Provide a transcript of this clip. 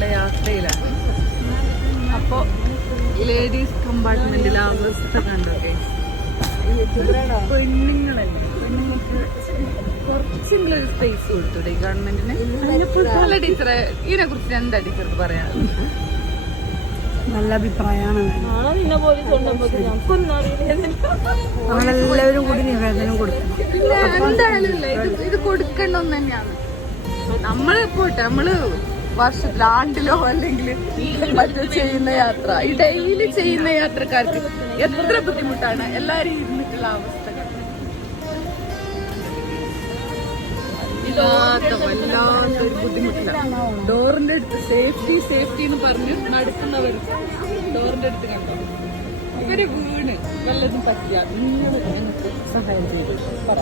ആയിട്ടുള്ള യാത്രയിലാണ്. അപ്പൊ ലേഡീസ് കമ്പാർട്ട്മെന്റിൽ അവസ്ഥ കണ്ടോക്കെ, പെണ്ണുങ്ങളല്ലേ, പെണ്ണുങ്ങൾക്ക് കുറച്ചെങ്കിലും ഒരു സ്പേസ് കൊടുത്തൂടെ ഗവൺമെന്റിന്? പല ടീച്ചറെ ഇതിനെ കുറിച്ച് എന്താ ടീച്ചർക്ക് പറയാ? നല്ല അഭിപ്രായമാണ്. നമ്മളെല്ലാവരും കൂടി നിവേദനം കൊടുക്കണം. എന്തായാലും ഇത് കൊടുക്കേണ്ടൊന്നു തന്നെയാണ്. നമ്മള് പോട്ടെ, നമ്മള് വർഷത്തിൽ ആണ്ടിലോ അല്ലെങ്കിൽ മറ്റോ ചെയ്യുന്ന യാത്ര, ഈ ഡെയിലി ചെയ്യുന്ന യാത്രക്കാർക്ക് എത്ര ബുദ്ധിമുട്ടാണ്. എല്ലാരും ഇരുന്നിട്ടുള്ള അവസ്ഥകൾ വല്ലാത്തൊരു ബുദ്ധിമുട്ടില്ല. ഡോറിന്റെ അടുത്ത് സേഫ്റ്റി എന്ന് പറഞ്ഞ് നടക്കുന്നവർ ഡോറിന്റെ അടുത്ത് കണ്ടോ, ഇവര് വീണ് വല്ലതും പറ്റിയ നിങ്ങൾ എനിക്ക് സഹായം ചെയ്തു പറ.